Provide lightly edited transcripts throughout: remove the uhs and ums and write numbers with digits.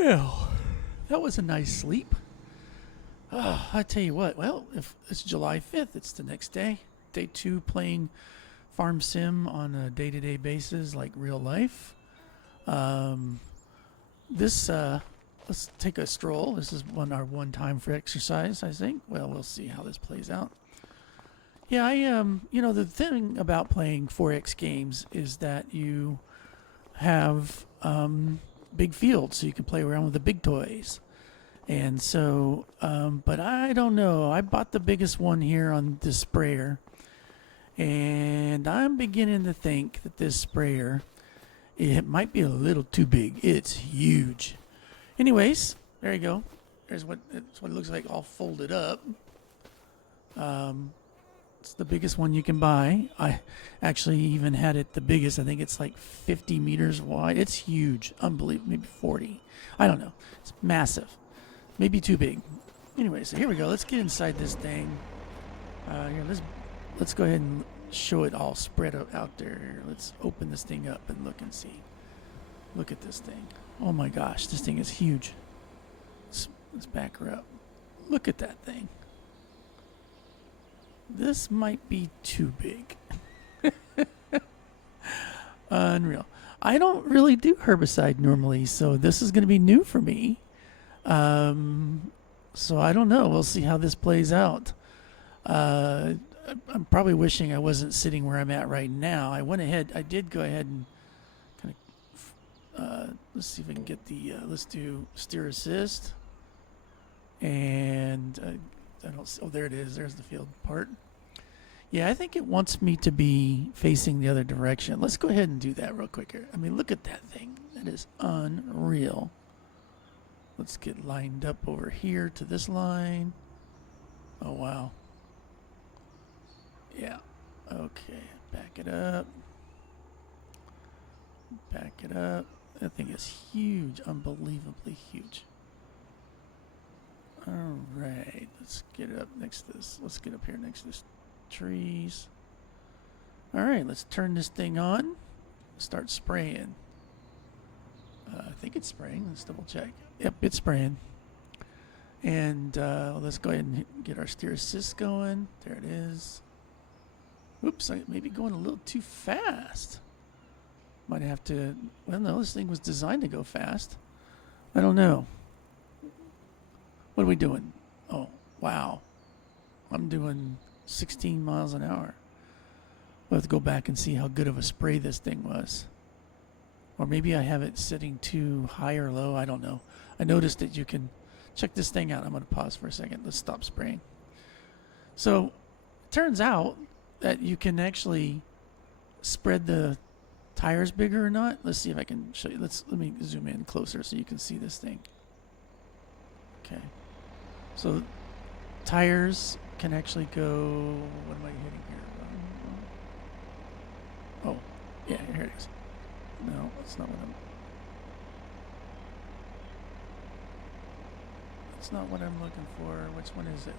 Well, that was a nice sleep. I tell you what, well, if it's July 5th, it's the next day. Day 2 playing Farm Sim on a day-to-day basis like real life. Um, let's take a stroll. This is our one time for exercise, I think. Well, we'll see how this plays out. Yeah, the thing about playing 4X games is that you have big fields, so you can play around with the big toys. And so, but I don't know. I bought the biggest one here on this sprayer, and I'm beginning to think that this sprayer, it might be a little too big. It's huge. Anyways, there you go. That's what it looks like, all folded up. It's the biggest one you can buy. I actually even had it the biggest. I think it's like 50 meters wide. It's huge. Unbelievable. Maybe 40. I don't know. It's massive. Maybe too big. Anyway, so here we go. Let's get inside this thing. Here, let's go ahead and show it all spread out there. Let's open this thing up and look and see. Look at this thing. Oh my gosh, this thing is huge. Let's back her up. Look at that thing. This might be too big. Unreal. I don't really do herbicide normally, so this is going to be new for me. So I don't know. We'll see how this plays out. I'm probably wishing I wasn't sitting where I'm at right now. I did go ahead and kind of, let's see if I can get let's do steer assist. And I don't see, oh, there it is. There's the field part. Yeah, I think it wants me to be facing the other direction. Let's go ahead and do that real quick here. I mean, look at that thing. That is unreal. Let's get lined up over here to this line. Oh, wow. Yeah. Okay. Back it up. Back it up. That thing is huge. Unbelievably huge. All right. Let's get up next to this. Let's get up here next to this trees. All right. Let's turn this thing on. Start spraying. I think it's spraying. Let's double check. Yep, it's spraying. And let's go ahead and get our steer assist going. There it is. Oops, I may be going a little too fast. Might have to, well, no, this thing was designed to go fast. I don't know. What are we doing? Oh, wow. I'm doing 16 miles an hour. We'll have to go back and see how good of a spray this thing was. Or maybe I have it sitting too high or low. I don't know. I noticed that you can check this thing out. I'm going to pause for a second. Let's stop spraying. So it turns out that you can actually spread the tires bigger or not. Let's see if I can show you. Let me zoom in closer so you can see this thing. Okay. So tires can actually go, what am I hitting here? Oh, yeah, here it is. No, that's not what I'm looking for. Which one is it?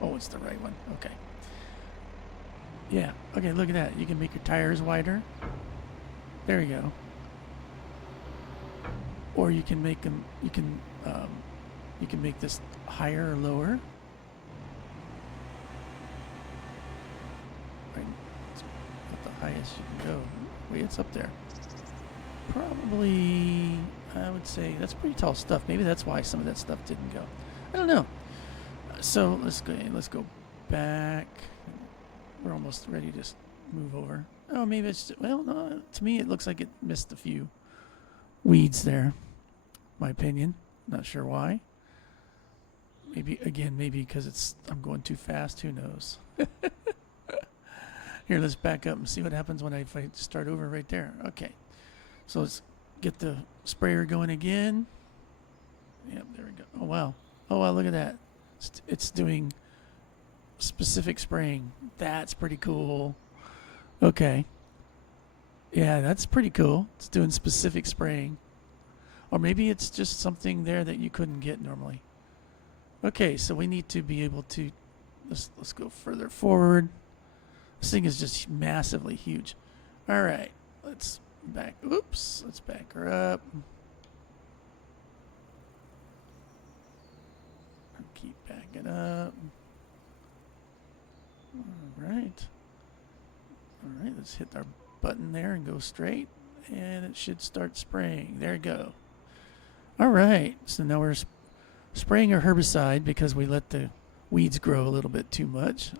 Oh, it's the right one. Okay. Yeah. Okay, look at that. You can make your tires wider. There you go. Or you can make them, you can make this higher or lower. Right. It's at the highest you can go. Wait, it's up there. Probably, I would say that's pretty tall stuff. Maybe that's why some of that stuff didn't go. I don't know. So let's go back. We're almost ready to move over. Oh, maybe it's, well, no, to me it looks like it missed a few weeds there. My opinion. Not sure why. Maybe because I'm going too fast. Who knows? Here, let's back up and see what happens if I start over right there. Okay. So let's get the sprayer going again. Yep, there we go. Oh, wow. Oh, wow, look at that. It's doing specific spraying. That's pretty cool. Okay. Yeah, that's pretty cool. It's doing specific spraying. Or maybe it's just something there that you couldn't get normally. Okay, so we need to be able to, let's go further forward. This thing is just massively huge. All right, let's back her up. back it up. All right. All right, let's hit our button there and go straight. And it should start spraying. There you go. All right, so now we're spraying our herbicide because we let the weeds grow a little bit too much.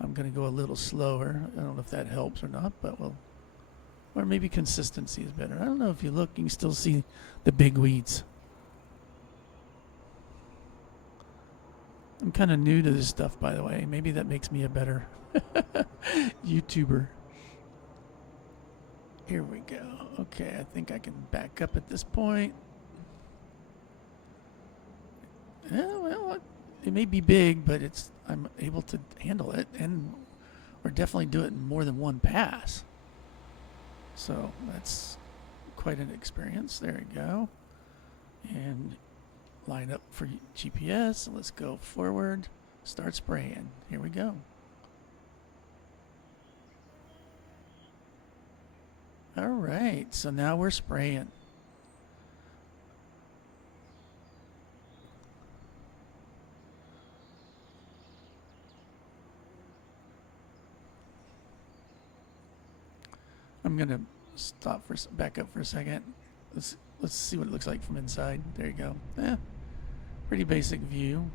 I'm going to go a little slower. I don't know if that helps or not, but we'll, or maybe consistency is better. I don't know. If you look, you can still see the big weeds. I'm kind of new to this stuff, by the way. Maybe that makes me a better YouTuber. Here we go. Okay, I think I can back up at this point. Yeah, well, it may be big, but I'm able to handle it, and we're definitely do it in more than one pass. So that's quite an experience. There we go. And line up for GPS. Let's go forward. Start spraying. Here we go. All right, so now we're spraying. I'm gonna back up for a second. Let's see what it looks like from inside. There you go. Pretty basic view.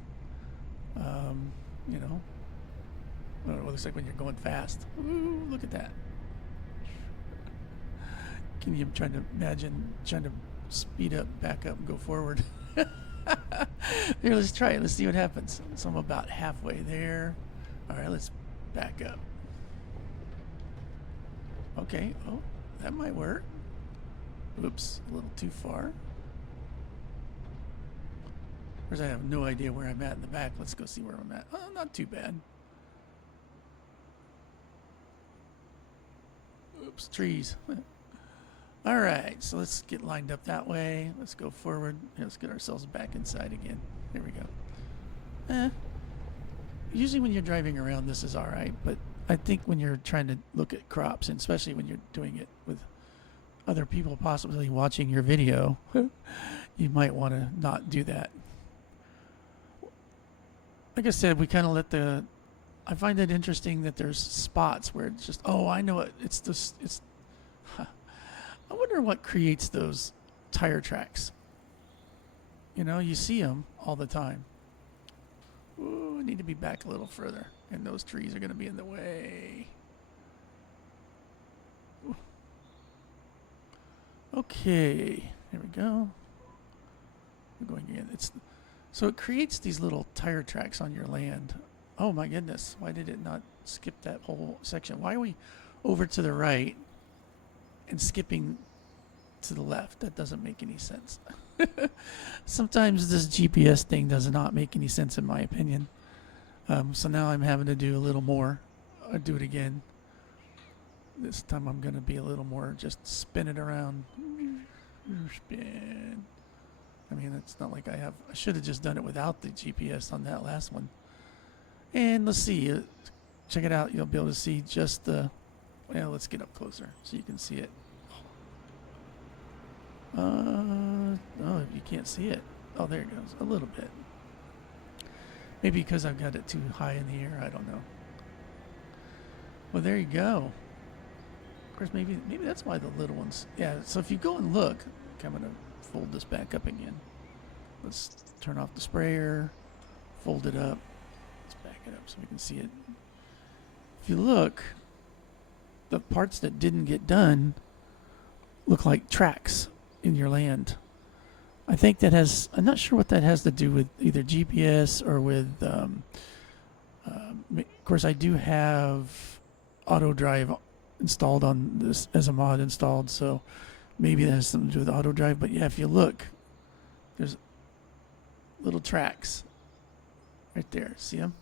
You know, I don't know what it looks like when you're going fast. Ooh, look at that. Can you trying to imagine trying to speed up, back up, and go forward? Here, let's try it. Let's see what happens. So I'm about halfway there. All right, let's back up. Okay, oh, that might work. Oops, a little too far. Of course, I have no idea where I'm at in the back. Let's go see where I'm at. Oh, not too bad. Oops, trees. All right, so let's get lined up that way. Let's go forward. Let's get ourselves back inside again. There we go. Usually when you're driving around, this is all right, but I think when you're trying to look at crops, and especially when you're doing it with other people possibly watching your video, you might want to not do that. Like I said, we kind of let I find it interesting that there's spots where it's just, oh, I know it. I wonder what creates those tire tracks. You know, you see them all the time. Ooh, I need to be back a little further, and those trees are going to be in the way. Ooh. Okay, there we go. We're going again. So it creates these little tire tracks on your land. Oh my goodness, why did it not skip that whole section? Why are we over to the right and skipping to the left? That doesn't make any sense. Sometimes this GPS thing does not make any sense in my opinion. So now I'm having to do a little more. I'll do it again. This time I'm going to be a little more, just spin it around. Spin. I mean, it's not like I should have just done it without the GPS on that last one. And let's see. Check it out. You'll be able to see just well, let's get up closer so you can see it. Oh, you can't see it. Oh, there it goes. A little bit. Maybe because I've got it too high in the air. I don't know. Well, there you go. Of course, maybe that's why the little ones. Yeah, so if you go and look, okay, I'm going to fold this back up again. Let's turn off the sprayer, fold it up. Let's back it up so we can see it. If you look, the parts that didn't get done look like tracks in your land. I think that I'm not sure what that has to do with either GPS or with, of course I do have auto drive installed on this as a mod installed, so maybe that has something to do with auto drive. But yeah, if you look, there's little tracks right there. See them?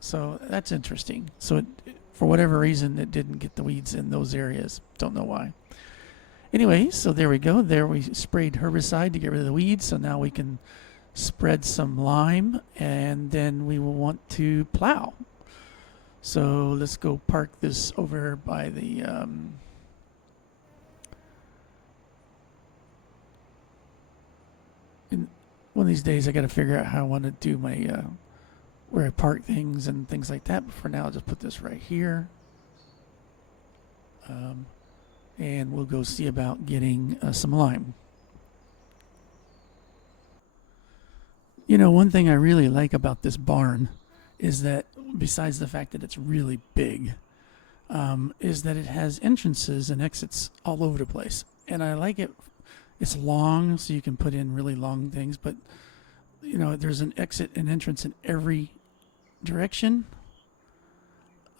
So that's interesting. So for whatever reason, it didn't get the weeds in those areas. Don't know why. Anyway, so there we go. There we sprayed herbicide to get rid of the weeds. So now we can spread some lime, and then we will want to plow. So let's go park this over by the one of these days I got to figure out how I want to do my where I park things and things like that. But for now, I'll just put this right here. And we'll go see about getting some lime. You know, one thing I really like about this barn is that, besides the fact that it's really big, is that it has entrances and exits all over the place. And I like it. It's long, so you can put in really long things, but you know, there's an exit and entrance in every direction.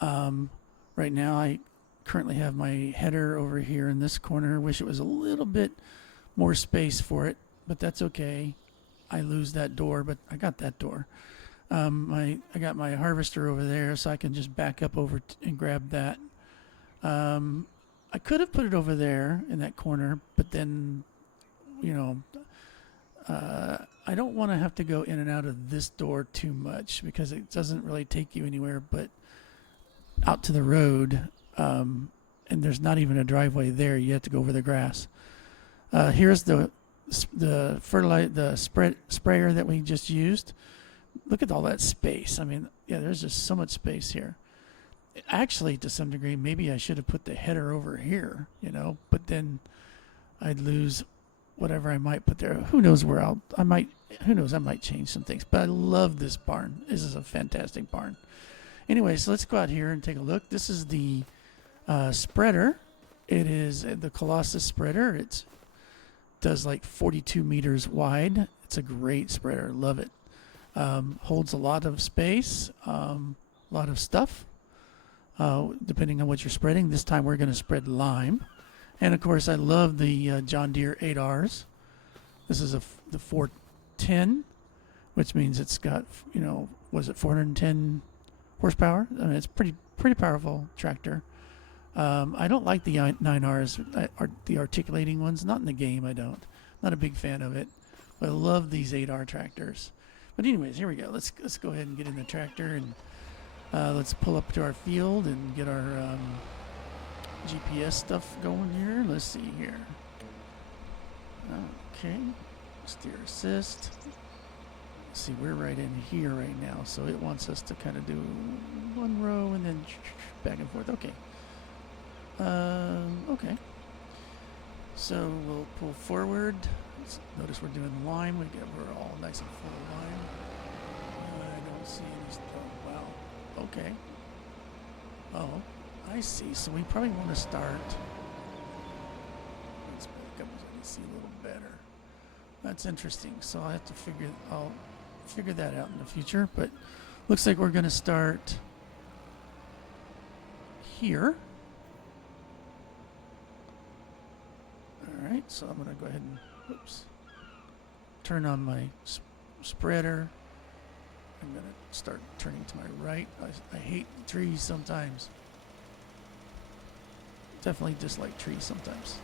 Right now, I currently have my header over here in this corner. Wish it was a little bit more space for it, but that's okay. I lose that door, but I got that door. I got my harvester over there, so I can just back up over and grab that. I could have put it over there in that corner, but then, you know, I don't want to have to go in and out of this door too much because it doesn't really take you anywhere but out to the road. And there's not even a driveway there. You have to go over the grass. Here's the sprayer that we just used. Look at all that space. I mean, yeah, there's just so much space here. Actually, to some degree, maybe I should have put the header over here, you know, but then I'd lose whatever I might put there. Who knows where I might change some things. But I love this barn. This is a fantastic barn. Anyway, so let's go out here and take a look. This is the spreader. It is the Colossus spreader. It does like 42 meters wide. It's a great spreader. Love it. Holds a lot of space, a lot of stuff, depending on what you're spreading. This time we're going to spread lime. And of course, I love the John Deere 8Rs. This is the 410, which means it's got, you know, was it 410 horsepower? I mean, it's pretty powerful tractor. I don't like the 9Rs, the articulating ones. Not in the game, I don't. Not a big fan of it. But I love these 8R tractors. But anyways, here we go. Let's go ahead and get in the tractor and let's pull up to our field and get our GPS stuff going here. Let's see here. Okay, steer assist. Let's see, we're right in here right now, so it wants us to kind of do one row and then back and forth. Okay. Okay. So we'll pull forward. Notice we're doing lime. We're all nice and full of lime. I don't see any stuff. Wow. Okay. Oh, I see. So we probably want to start. Let's back up so I can see a little better. That's interesting. So I'll figure that out in the future. But looks like we're going to start here. All right. So I'm going to go ahead and turn on my spreader. I'm going to start turning to my right. I hate trees sometimes. Definitely dislike trees sometimes.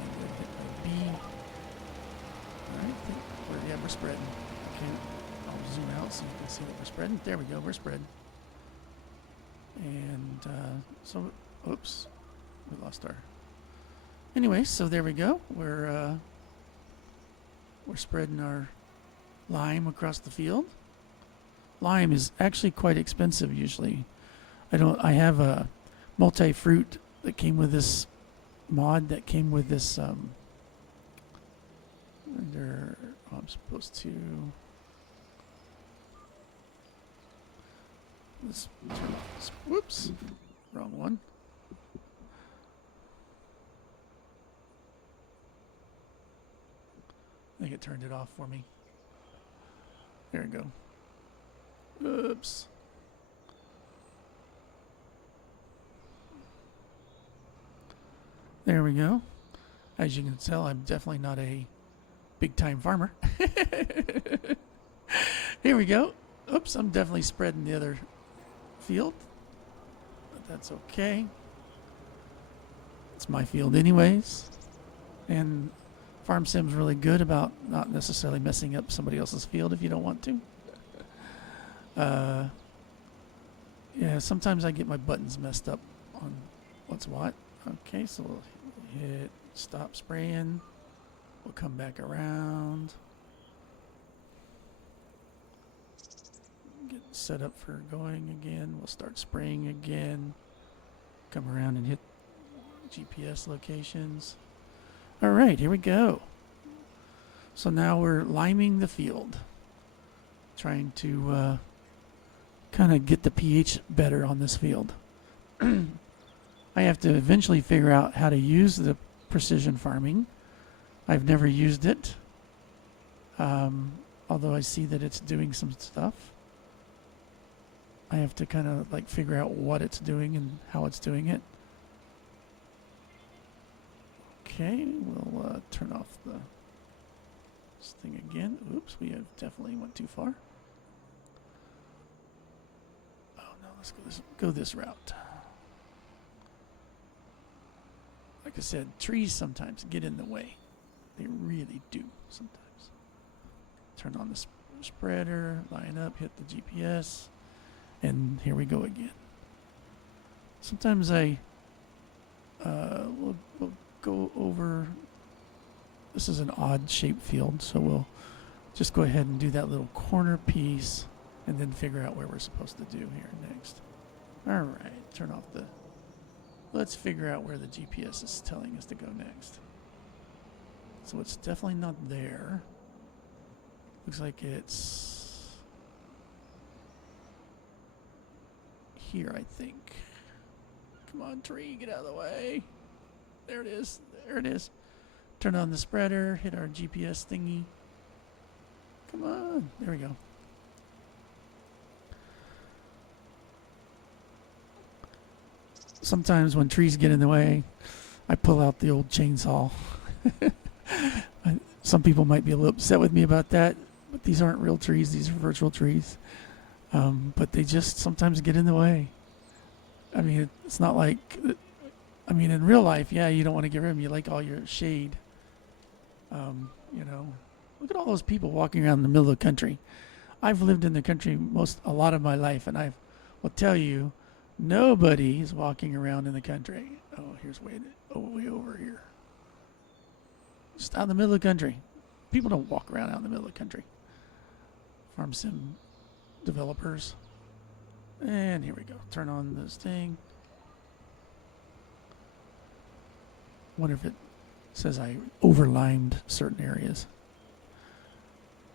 And then hit my B. Alright, we're spreading. Okay, I'll zoom out so you can see that we're spreading. There we go, we're spreading. And so, oops, we lost our. Anyway, so there we go. We're spreading our lime across the field. Lime is actually quite expensive usually. I have a multi-fruit that came with this mod that came with this I'm supposed to let's turn off this. Whoops, wrong one. I think it turned it off for me. There we go. Oops. There we go. As you can tell, I'm definitely not a big-time farmer. Here we go. Oops, I'm definitely spreading the other field. But that's okay. It's my field anyways. And Farm Sim's really good about not necessarily messing up somebody else's field if you don't want to. Yeah, sometimes I get my buttons messed up on what's what. Okay, so we'll hit stop spraying. We'll come back around. Get set up for going again. We'll start spraying again. Come around and hit GPS locations. All right, here we go. So now we're liming the field, trying to kind of get the pH better on this field. I have to eventually figure out how to use the precision farming. I've never used it, although I see that it's doing some stuff. I have to kind of like figure out what it's doing and how it's doing it. Okay, we'll turn off this thing again. Oops, we have definitely went too far. Oh no, let's go this route. Like I said, trees sometimes get in the way. They really do sometimes. Turn on the spreader, line up, hit the GPS, and here we go again. Sometimes we'll go over. This is an odd shaped field, so we'll just go ahead and do that little corner piece and then figure out where we're supposed to do here next. All right, turn off the. Let's figure out where the GPS is telling us to go next. So it's definitely not there. Looks like it's here, I think. Come on, tree, get out of the way. There it is. There it is. Turn on the spreader, hit our GPS thingy. Come on. There we go. Sometimes when trees get in the way, I pull out the old chainsaw. Some people might be a little upset with me about that, but these aren't real trees. These are virtual trees. But they just sometimes get in the way. I mean, it's not like, I mean, in real life, yeah, you don't want to get rid of them. You like all your shade. You know, look at all those people walking around in the middle of the country. I've lived in the country a lot of my life, and I will tell you, nobody is walking around in the country. Oh, here's way over here. Just out in the middle of the country. People don't walk around out in the middle of the country. Farm sim developers. And here we go. Turn on this thing. Wonder if it says I overlimed certain areas.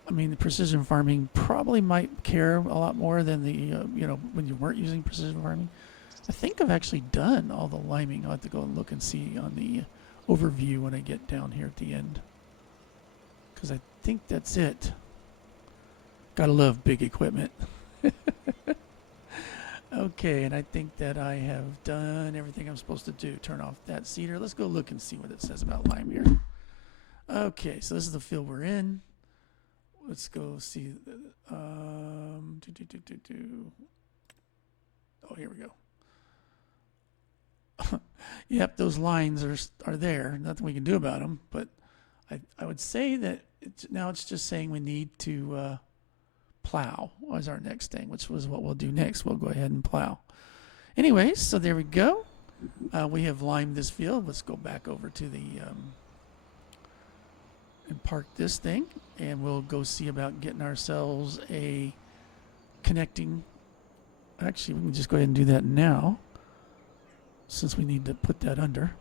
I mean, the precision farming probably might care a lot more than the, you know, when you weren't using precision farming. I think I've actually done all the liming. I'll have to go and look and see on the overview when I get down here at the end. Because I think that's it. Gotta love big equipment. Okay, and I think that I have done everything I'm supposed to do. Turn off that seeder. Let's go look and see what it says about lime here. Okay, so this is the field we're in. Let's go see. Oh, here we go. Yep, those lines are there. Nothing we can do about them. But I would say that now it's just saying we need to plow as our next thing, which was what we'll do next. We'll go ahead and plow. Anyways, so there we go. We have limed this field. Let's go back over to the and park this thing, and we'll go see about getting ourselves a connecting. Actually, we can just go ahead and do that now, since we need to put that under.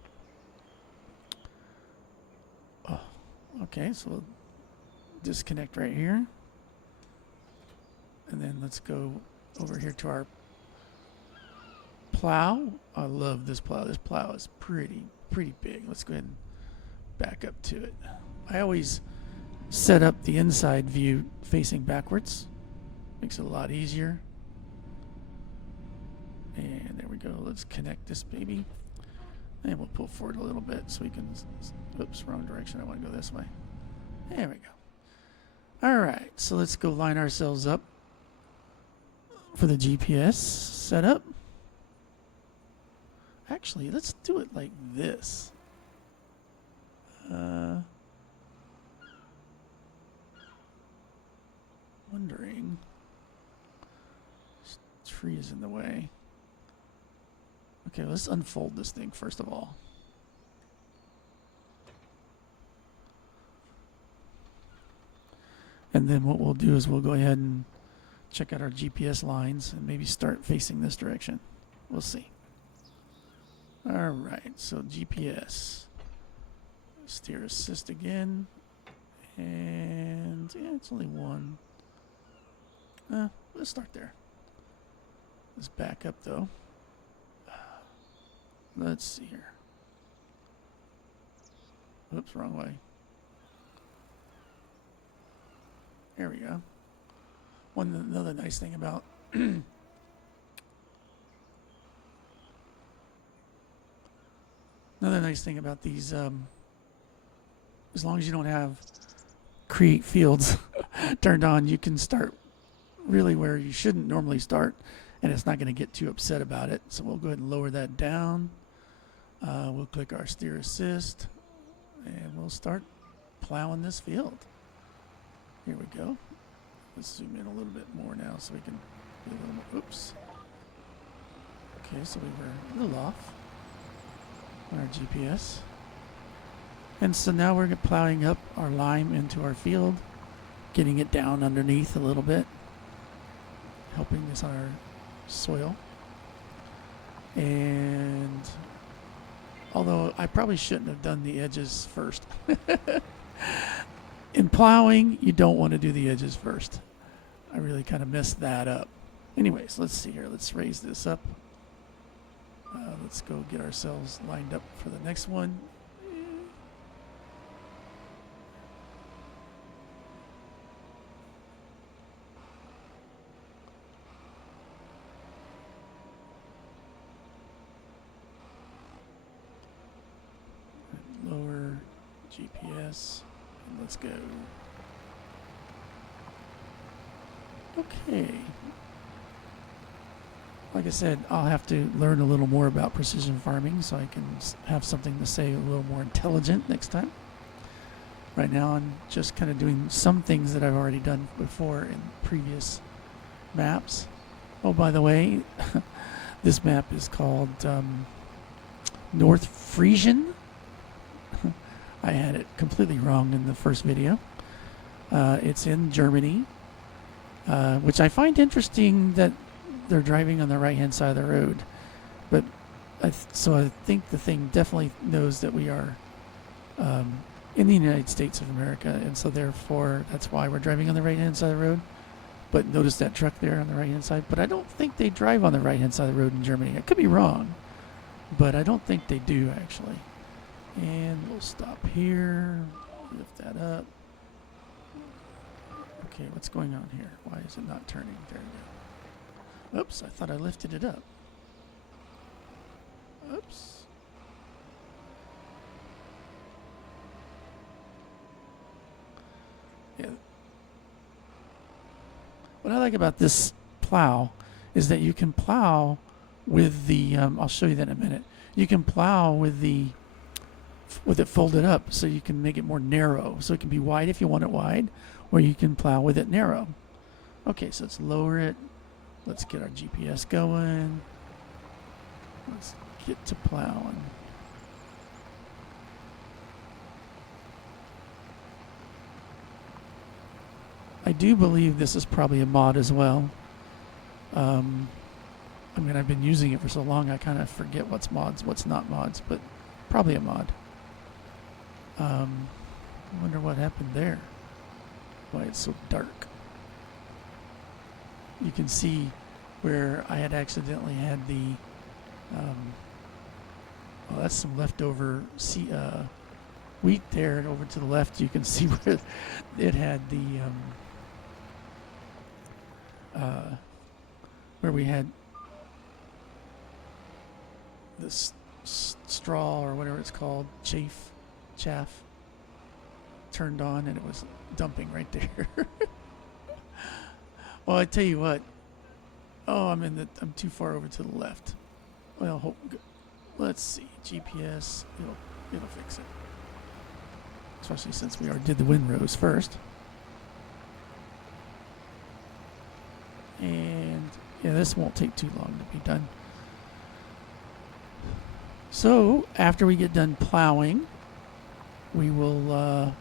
Oh, okay, so we'll disconnect right here. And then let's go over here to our plow. I love this plow. This plow is pretty big. Let's go ahead and back up to it. I always set up the inside view facing backwards. Makes it a lot easier. And there we go. Let's connect this baby. And we'll pull forward a little bit so we can, oops, wrong direction. I want to go this way. There we go. All right, so let's go line ourselves up for the GPS setup. Actually, let's do it like this. Wondering. This tree is in the way. Okay, let's unfold this thing first of all. And then what we'll do is we'll go ahead and check out our GPS lines and maybe start facing this direction. We'll see. All right, so GPS. Steer assist again. And yeah, it's only one. Let's start there. Let's back up though. Let's see here. Oops, wrong way. There we go. Another nice thing about these, as long as you don't have create fields turned on, you can start really where you shouldn't normally start, and it's not going to get too upset about it. So we'll go ahead and lower that down. We'll click our steer assist, and we'll start plowing this field. Here we go. Let's zoom in a little bit more now so we can be a little more. Oops. Okay, so we were a little off on our GPS. And so now we're plowing up our lime into our field, getting it down underneath a little bit, helping this on our soil. And although I probably shouldn't have done the edges first. In plowing, you don't want to do the edges first. I really kind of messed that up. Anyways, let's see here. Let's raise this up. Let's go get ourselves lined up for the next one. Lower GPS. And let's go. Okay. Like I said, I'll have to learn a little more about precision farming so I can have something to say a little more intelligent next time. Right now I'm just kind of doing some things that I've already done before in previous maps. Oh, by the way, this map is called North Frisian. I had it completely wrong in the first video. It's in Germany, which I find interesting that they're driving on the right-hand side of the road. But so I think the thing definitely knows that we are in the United States of America, and so therefore that's why we're driving on the right-hand side of the road. But notice that truck there on the right-hand side. But I don't think they drive on the right-hand side of the road in Germany. I could be wrong, but I don't think they do actually. And we'll stop here, lift that up. Okay, what's going on here? Why is it not turning? There we go. Oops, I thought I lifted it up. Oops. Yeah. What I like about this plow is that you can plow with the, I'll show you that in a minute. You can plow with it folded up, so you can make it more narrow. So it can be wide if you want it wide, or you can plow with it narrow. Okay, so let's lower it. Let's get our GPS going. Let's get to plowing. I do believe this is probably a mod as well. I mean, I've been using it for so long, I kind of forget what's mods, what's not mods, but probably a mod. I wonder what happened there. Why it's so dark. You can see where I had accidentally had the well, that's some leftover wheat there, and over to the left you can see where it had the where we had this straw or whatever it's called, chaff turned on, and it was dumping right there. Well, I tell you what. Oh, I'm too far over to the left. Well, let's see. GPS, it'll fix it. Especially since we already did the windrows first. And yeah, this won't take too long to be done. So after we get done plowing, we will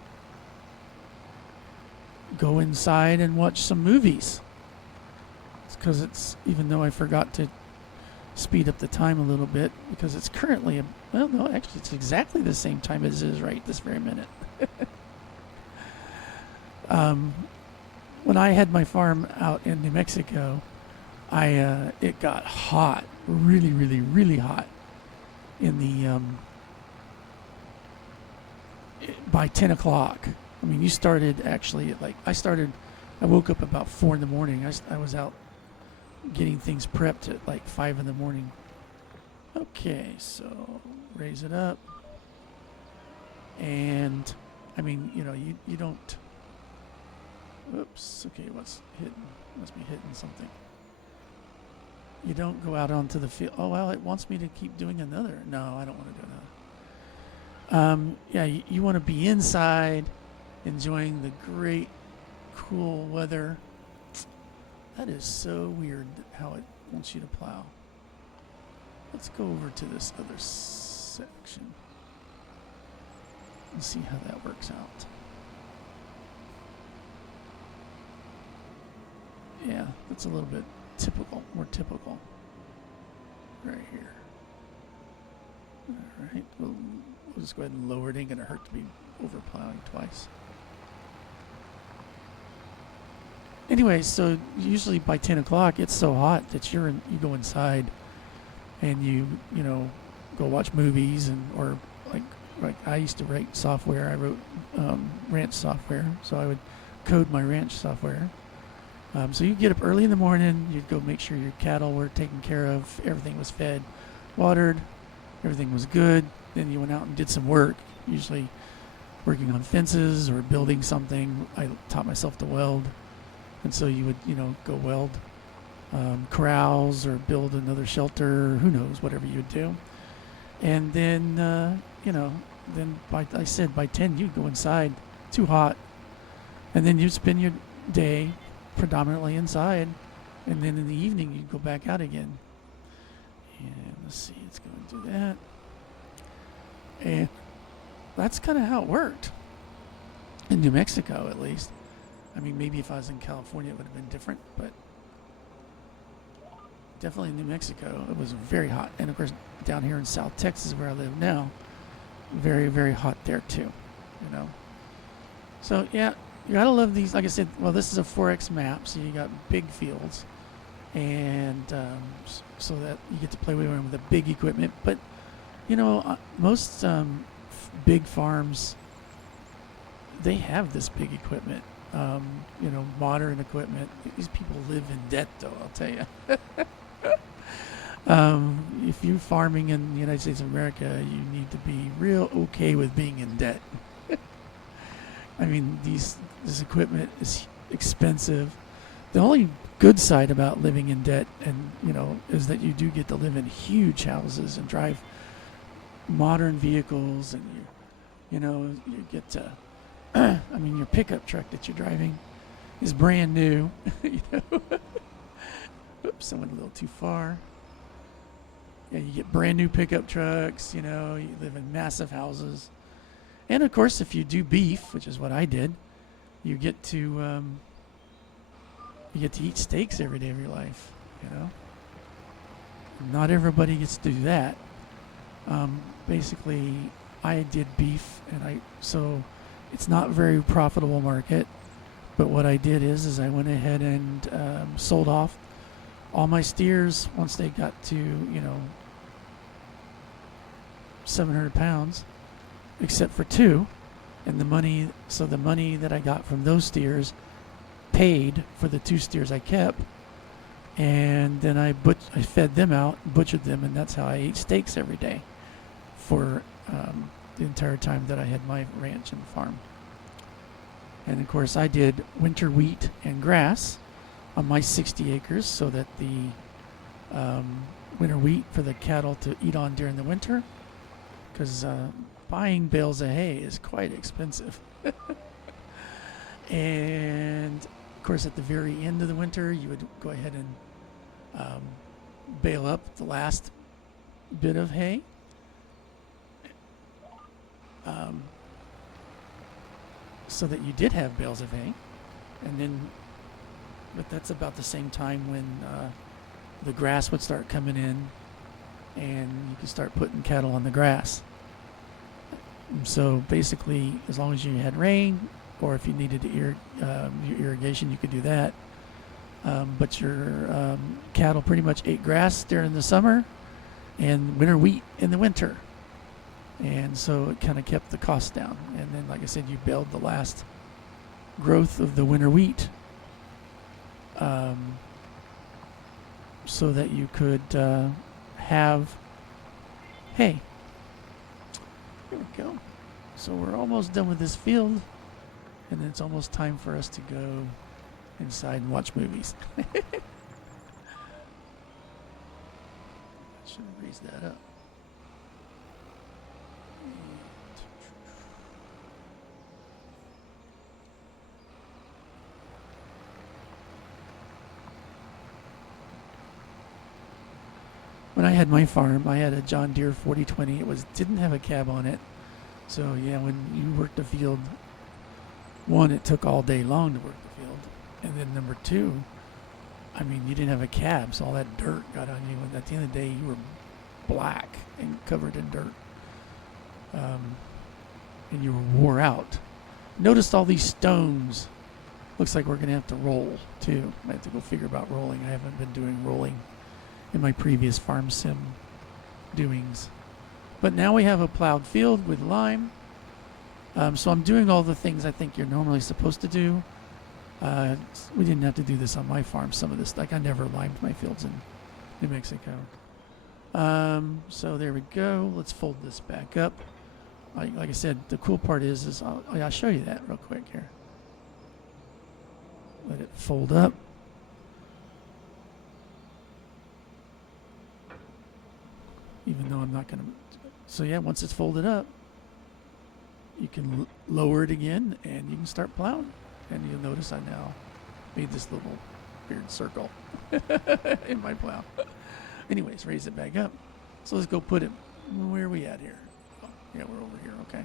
go inside and watch some movies. Because it's, even though I forgot to speed up the time a little bit, because it's currently, well, no, actually, it's exactly the same time as it is right this very minute. When I had my farm out in New Mexico, it got hot, really, really, really hot in the by 10 o'clock. I mean, you started actually at I woke up about 4 in the morning. I was out getting things prepped at like 5 in the morning. Okay, so raise it up. And I mean, you don't. Oops. Okay, what's hitting? Must be hitting something. You don't go out onto the field. Oh well, it wants me to keep doing another. No, I don't want to do another. Yeah, you want to be inside, enjoying the great, cool weather. That is so weird how it wants you to plow. Let's go over to this other section and see how that works out. Yeah, that's a little bit more typical. Right here. All right, we'll just go ahead and lower it. Ain't gonna hurt to be over plowing twice. Anyway, so usually by 10 o'clock, it's so hot that you go inside and you go watch movies or like I used to write software. I wrote ranch software, so I would code my ranch software. So you get up early in the morning, you'd go make sure your cattle were taken care of, everything was fed, watered, everything was good. Then you went out and did some work, usually working on fences or building something. I taught myself to weld. And so you would, go weld corrals or build another shelter, who knows, whatever you would do. And then, then by 10, you'd go inside, too hot. And then you'd spend your day predominantly inside. And then in the evening, you'd go back out again. And let's see, it's going to do that. And that's kind of how it worked. In New Mexico, at least. I mean, maybe if I was in California, it would have been different, but definitely in New Mexico, it was very hot. And of course, down here in South Texas, where I live now, very, very hot there too, So yeah, you gotta love these. Like I said, well, this is a 4X map, so you got big fields, and so that you get to play with the big equipment. But most big farms, they have this big equipment. Modern equipment. These people live in debt, though, I'll tell you. If you're farming in the United States of America, you need to be real okay with being in debt. I mean, this equipment is expensive. The only good side about living in debt, and is that you do get to live in huge houses and drive modern vehicles, and you get to. I mean, your pickup truck that you're driving is brand new. Oops, I went a little too far. Yeah, you get brand new pickup trucks. You live in massive houses, and of course, if you do beef, which is what I did, you get to eat steaks every day of your life. Not everybody gets to do that. Basically, I did beef, and so. It's not a very profitable market, but what I did is I went ahead and sold off all my steers once they got to 700 pounds, except for 2, and the money that I got from those steers paid for the 2 steers I kept, and then I fed them out, butchered them, and that's how I ate steaks every day for the entire time that I had my ranch and farm. And of course, I did winter wheat and grass on my 60 acres so that the winter wheat for the cattle to eat on during the winter, because buying bales of hay is quite expensive. And of course, at the very end of the winter, you would go ahead and bale up the last bit of hay. So that you did have bales of hay. and then, but that's about the same time when the grass would start coming in, and you could start putting cattle on the grass. So basically, as long as you had rain, or if you needed to your irrigation, you could do that. But your cattle pretty much ate grass during the summer and winter wheat in the winter. And so it kind of kept the cost down. And then, like I said, you baled the last growth of the winter wheat so that you could have hay. Here we go. So we're almost done with this field, and then it's almost time for us to go inside and watch movies. Should have raised that up. When I had my farm, I had a John Deere 4020. It didn't have a cab on it. So yeah, when you worked the field, one, it took all day long to work the field. And then number two, I mean, you didn't have a cab, so all that dirt got on you. And at the end of the day, you were black and covered in dirt. And you were wore out. Noticed all these stones. Looks like we're going to have to roll, too. I have to go figure about rolling. I haven't been doing rolling in my previous farm sim doings. But now we have a plowed field with lime. So I'm doing all the things I think you're normally supposed to do. We didn't have to do this on my farm. Some of this, like I never limed my fields in New Mexico. So there we go. Let's fold this back up. Like I said, the cool part is I'll show you that real quick here. Let it fold up. Even though I'm not going to. So yeah, once it's folded up, you can lower it again and you can start plowing. And you'll notice I now made this little weird circle in my plow. Anyways, raise it back up. So let's go put it. Where are we at here? Oh, yeah, we're over here. Okay.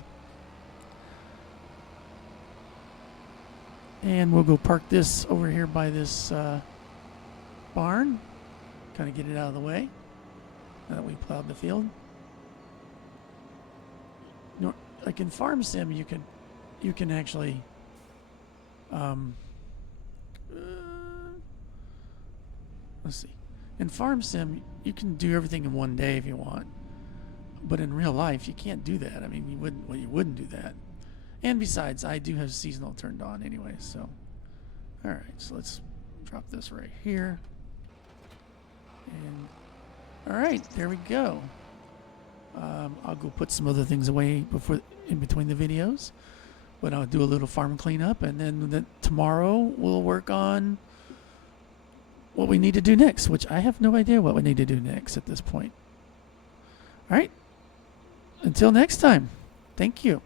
And we'll go park this over here by this barn. Kind of get it out of the way. Now that we plowed the field. Like in Farm Sim, you can actually let's see. In Farm Sim, you can do everything in one day if you want, but in real life, you can't do that. I mean, you wouldn't do that. And besides, I do have seasonal turned on anyway. So, all right. So let's drop this right here. And all right, there we go. I'll go put some other things away in between the videos, but I'll do a little farm cleanup, and then tomorrow we'll work on what we need to do next, which I have no idea what we need to do next at this point. All right. Until next time, thank you.